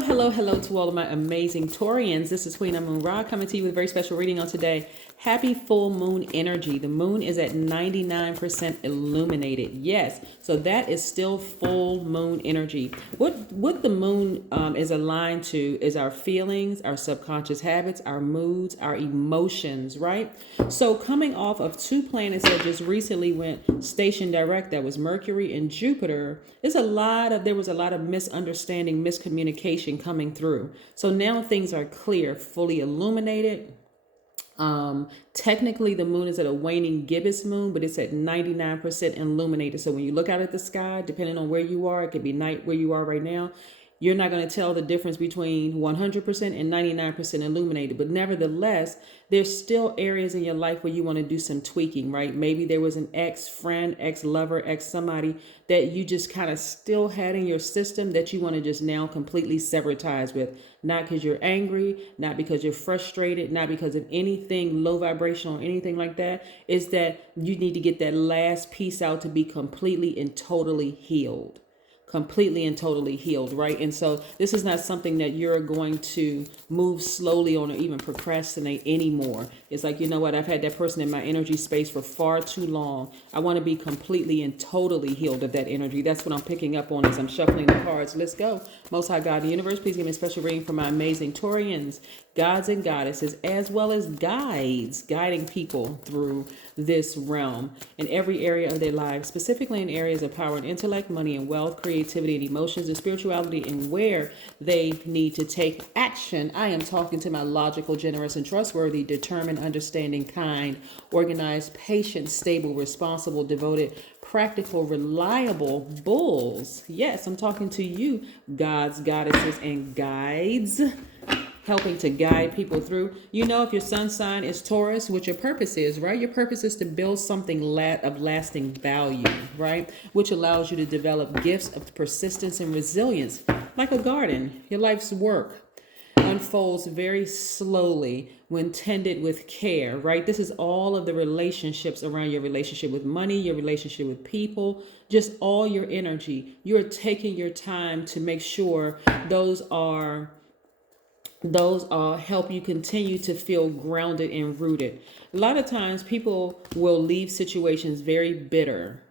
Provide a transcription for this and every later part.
Hello to all of my amazing Taurians. This is Queen Amun Ra coming to you with a very special reading on today. Happy full moon energy. The moon is at 99% illuminated. Yes, so that is still full moon energy. What the moon is aligned to is our feelings, our subconscious habits, our moods, our emotions, right? So coming off of two planets that just recently went station direct, that was Mercury and Jupiter, there was a lot of misunderstanding, miscommunication coming through. So now things are clear, fully illuminated. Technically the moon is at a waning gibbous moon, but it's at 99% illuminated. So when you look out at the sky, depending on where you are, it could be night where you are right now, you're not going to tell the difference between 100% and 99% illuminated. But nevertheless, there's still areas in your life where you want to do some tweaking, right? Maybe there was an ex-friend, ex-lover, ex-somebody that you just kind of still had in your system that you want to just now completely sever ties with. Not because you're angry, not because you're frustrated, not because of anything low vibrational or anything like that. It's that you need to get that last piece out to be completely and totally healed. Completely and totally healed, right? And so this is not something that you're going to move slowly on or even procrastinate anymore. It's like, you know what? I've had that person in my energy space for far too long. I want to be completely and totally healed of that energy. That's what I'm picking up on as I'm shuffling the cards. Let's go. Most High God, the universe, please give me a special reading for my amazing Taurians, gods and goddesses, as well as guides, guiding people through this realm in every area of their lives, specifically in areas of power and intellect, money and wealth, creativity and emotions and spirituality, and where they need to take action. I am talking to my logical, generous, and trustworthy, determined, understanding, kind, organized, patient, stable, responsible, devoted, practical, reliable bulls. Yes, I'm talking to you, gods, goddesses, and guides, helping to guide people through. You know, if your sun sign is Taurus, what your purpose is, right? Your purpose is to build something of lasting value, right? Which allows you to develop gifts of persistence and resilience. Like a garden, your life's work unfolds very slowly when tended with care, right? This is all of the relationships around your relationship with money, your relationship with people, just all your energy. You're taking your time to make sure those help you continue to feel grounded and rooted. A lot of times people will leave situations very bitter.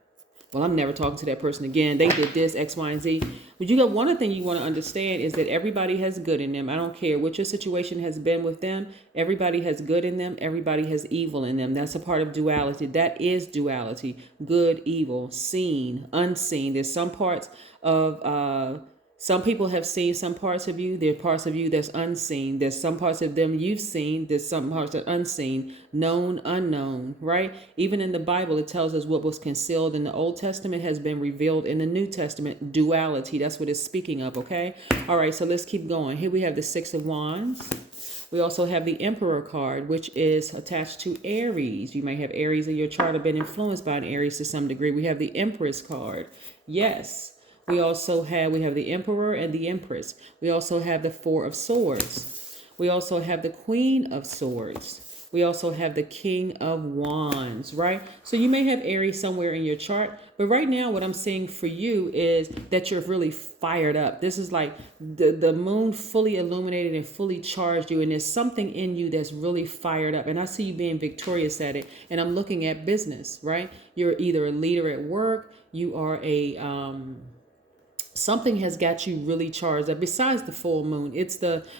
Well, I'm never talking to that person again. They did this, X, Y, and Z. But you got one thing you want to understand is that everybody has good in them. I don't care what your situation has been with them. Everybody has good in them. Everybody has evil in them. That's a part of duality. That is duality. Good, evil, seen, unseen. There's some parts of some people have seen some parts of you. There are parts of you that's unseen. There's some parts of them you've seen. There's some parts that are unseen, known, unknown, right? Even in the Bible, it tells us what was concealed in the Old Testament has been revealed in the New Testament. Duality, that's what it's speaking of, okay? All right, so let's keep going. Here we have the Six of Wands. We also have the Emperor card, which is attached to Aries. You may have Aries in your chart or been influenced by an Aries to some degree. We have the Empress card. Yes. We have the Emperor and the Empress. We also have the Four of Swords. We also have the Queen of Swords. We also have the King of Wands, right? So you may have Aries somewhere in your chart, but right now what I'm seeing for you is that you're really fired up. This is like the moon fully illuminated and fully charged you, and there's something in you that's really fired up. And I see you being victorious at it, and I'm looking at business, right? You're either a leader at work, you are something has got you really charged up. Besides the full moon,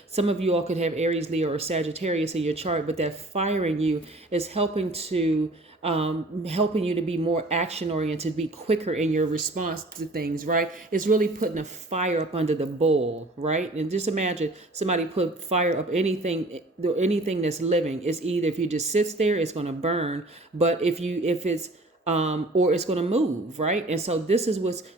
some of you all could have Aries, Leo, or Sagittarius in your chart, but that fire in you is helping you to be more action oriented, be quicker in your response to things, right? It's really putting a fire up under the bull, right? And just imagine somebody put fire up anything that's living. It's either, if you just sits there, it's going to burn, but if it's or it's going to move, right? And so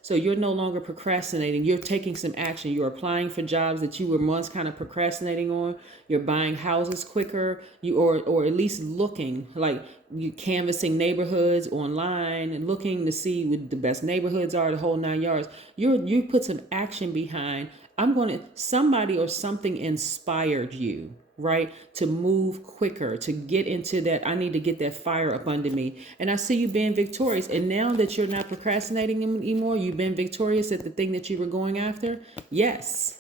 so you're no longer procrastinating. You're taking some action. You're applying for jobs that you were once kind of procrastinating on. You're buying houses quicker, or at least looking, like you canvassing neighborhoods online and looking to see what the best neighborhoods are, the whole 9 yards. You put some action behind. Somebody or something inspired you. right? To move quicker, to get into that. I need to get that fire up under me. And I see you being victorious. And now that you're not procrastinating anymore, you've been victorious at the thing that you were going after. Yes.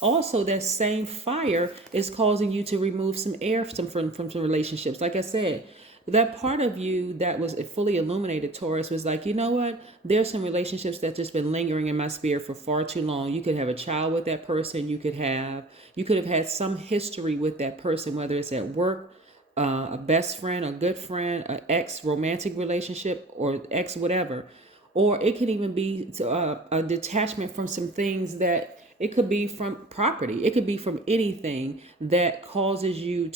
Also, that same fire is causing you to remove some air from some relationships. Like I said, that part of you that was fully illuminated, Taurus, was like, you know what? There's some relationships that just been lingering in my spirit for far too long. You could have a child with that person. You could have had some history with that person, whether it's at work, a best friend, a good friend, an ex romantic relationship, or ex whatever. Or it could even be a detachment from some things that it could be from property. It could be from anything that causes you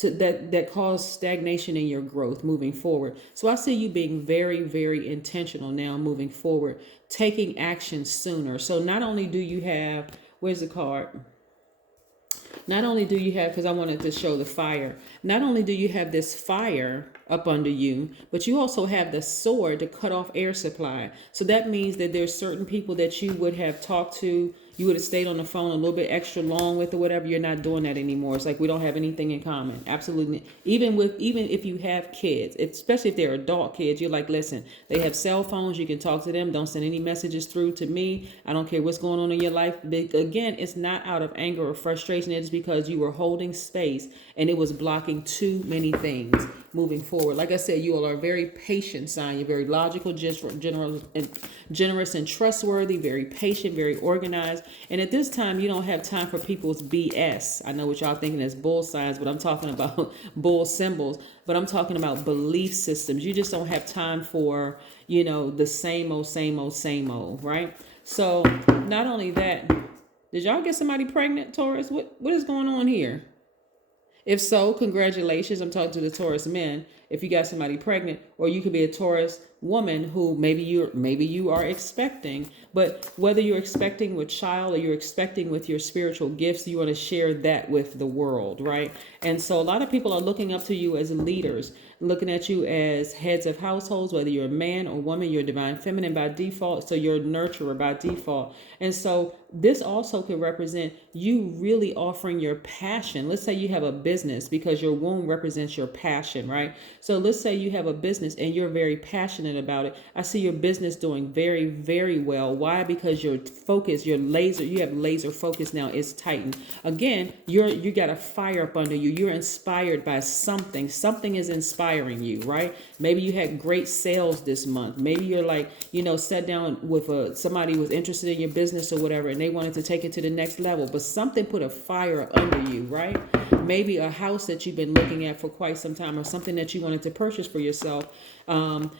that cause stagnation in your growth moving forward. So I see you being very, very intentional now moving forward, taking action sooner. So not only do you have, where's the card? Not only do you have, because I wanted to show the fire, not only do you have this fire up under you, but you also have the sword to cut off air supply. So that means that there's certain people that you would have talked to, you would have stayed on the phone a little bit extra long with or whatever. You're not doing that anymore. It's like we don't have anything in common. Absolutely. Even if you have kids, especially if they're adult kids, you're like, listen, they have cell phones. You can talk to them. Don't send any messages through to me. I don't care what's going on in your life. But again, it's not out of anger or frustration. It's because you were holding space and it was blocking too many things moving forward. Like I said, you all are a very patient sign. You're very logical, generous and trustworthy, very patient, very organized. And at this time, you don't have time for people's BS. I know what y'all thinking is bull signs, but I'm talking about bull symbols. But I'm talking about belief systems. You just don't have time for, the same old, right? So not only that, did y'all get somebody pregnant, Taurus? What is going on here? If so, congratulations. I'm talking to the Taurus men. If you got somebody pregnant, or you could be a Taurus woman who maybe you are expecting, but whether you're expecting with child or you're expecting with your spiritual gifts, you want to share that with the world, right? And so a lot of people are looking up to you as leaders, looking at you as heads of households, whether you're a man or woman, you're divine feminine by default, so you're a nurturer by default. And so this also could represent you really offering your passion. Let's say you have a business, because your womb represents your passion, right? So let's say you have a business and you're very passionate about it. I see your business doing very, very well. Why? Because your focus, you have laser focus now. It's tightened. Again, you got a fire up under you. You're inspired by something. Something is inspiring you, right? Maybe you had great sales this month. Maybe you're like, sat down with somebody who was interested in your business or whatever, and they wanted to take it to the next level, but something put a fire up under you, right? Maybe a house that you've been looking at for quite some time, or something that you wanted to purchase for yourself,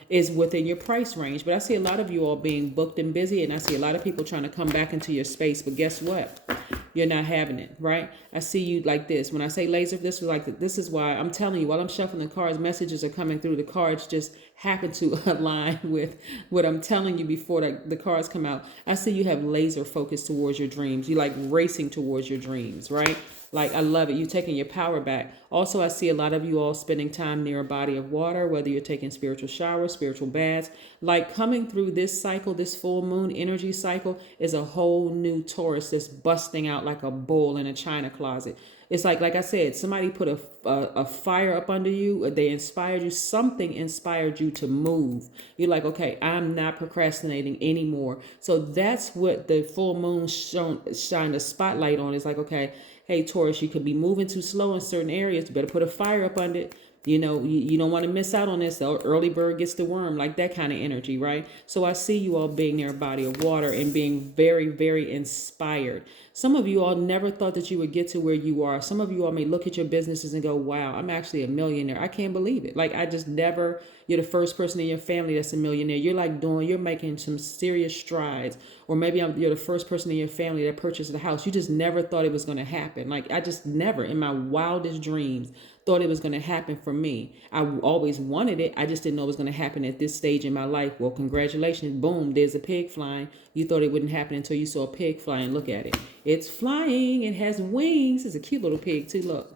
is within your price range. But I see a lot of you all being booked and busy, and I see a lot of people trying to come back into your space. But guess what? You're not having it, right? I see you like this. When I say laser, this is why I'm telling you, while I'm shuffling the cards, messages are coming through. The cards just happen to align with what I'm telling you before the cards come out. I see you have laser focus towards your dreams. You like racing towards your dreams, right? Like, I love it. You're taking your power back. Also, I see a lot of you all spending time near a body of water, whether you're taking spiritual showers, spiritual baths. Like, coming through this cycle, this full moon energy cycle, is a whole new Taurus that's busting out like a bull in a china closet. It's like I said, somebody put a fire up under you. They inspired you. Something inspired you to move. You're like, okay, I'm not procrastinating anymore. So that's what the full moon shine a spotlight on. It's like, okay, hey, Taurus, you could be moving too slow in certain areas. You better put a fire up under it. You don't want to miss out on this. The early bird gets the worm, like that kind of energy, right? So I see you all being near a body of water and being very, very inspired. Some of you all never thought that you would get to where you are. Some of you all may look at your businesses and go, wow, I'm actually a millionaire. I can't believe it. Like, I just never, you're the first person in your family that's a millionaire. You're making some serious strides. Or maybe you're the first person in your family that purchased a house. You just never thought it was going to happen. Like, I just never, in my wildest dreams, thought it was going to happen for me. I always wanted it. I just didn't know it was going to happen at this stage in my life. Well, congratulations. Boom, there's a pig flying. You thought it wouldn't happen until you saw a pig flying. Look at it. It's flying. It has wings. It's a cute little pig too. Look.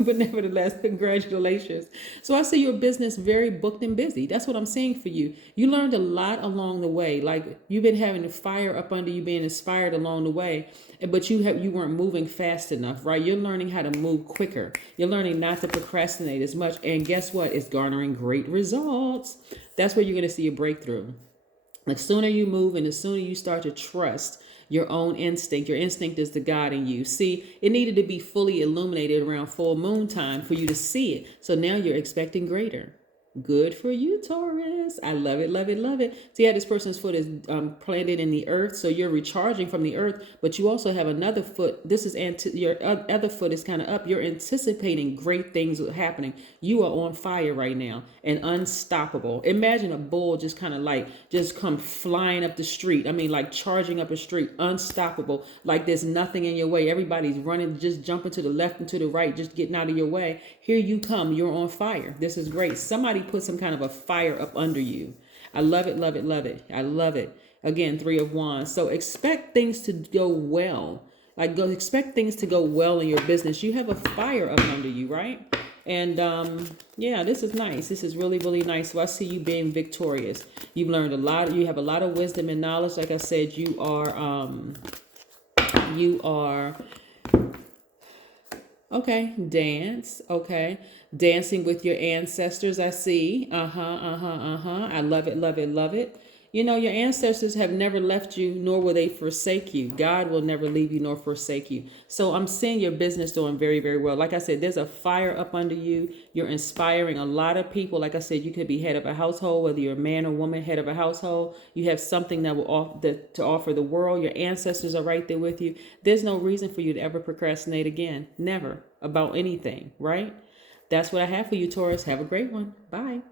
But nevertheless, congratulations. So I see your business very booked and busy. That's what I'm saying for you. You learned a lot along the way. Like you've been having a fire up under you, being inspired along the way, but you weren't moving fast enough, right? You're learning how to move quicker. You're learning not to procrastinate as much. And guess what? It's garnering great results. That's where you're going to see a breakthrough. The sooner you move and the sooner you start to trust your own instinct. Your instinct is the God in you. See, it needed to be fully illuminated around full moon time for you to see it. So now you're expecting greater. Good for you, Taurus. I love it, love it, love it. See how this person's foot is planted in the earth. So you're recharging from the earth, but you also have another foot. This is your other foot is kind of up. You're anticipating great things happening. You are on fire right now and unstoppable. Imagine a bull just kind of like just come flying up the street. I mean, like charging up a street, unstoppable. Like there's nothing in your way. Everybody's running, just jumping to the left and to the right, just getting out of your way. Here you come. You're on fire. This is great. Somebody put some kind of a fire up under you. I love it, love it, love it. I love it. Again, 3 of Wands. So expect things to go well. Expect things to go well in your business. You have a fire up under you, right? And yeah, this is nice. This is really, really nice. So I see you being victorious. You've learned a lot. You have a lot of wisdom and knowledge. Like I said, you are okay, dance. Okay. Dancing with your ancestors, I see. I love it, love it, love it. You know, your ancestors have never left you, nor will they forsake you. God will never leave you nor forsake you. So I'm seeing your business doing very, very well. Like I said, there's a fire up under you. You're inspiring a lot of people. Like I said, you could be head of a household, whether you're a man or woman, head of a household. You have something that will to offer the world. Your ancestors are right there with you. There's no reason for you to ever procrastinate again. Never about anything, right? That's what I have for you, Taurus. Have a great one. Bye.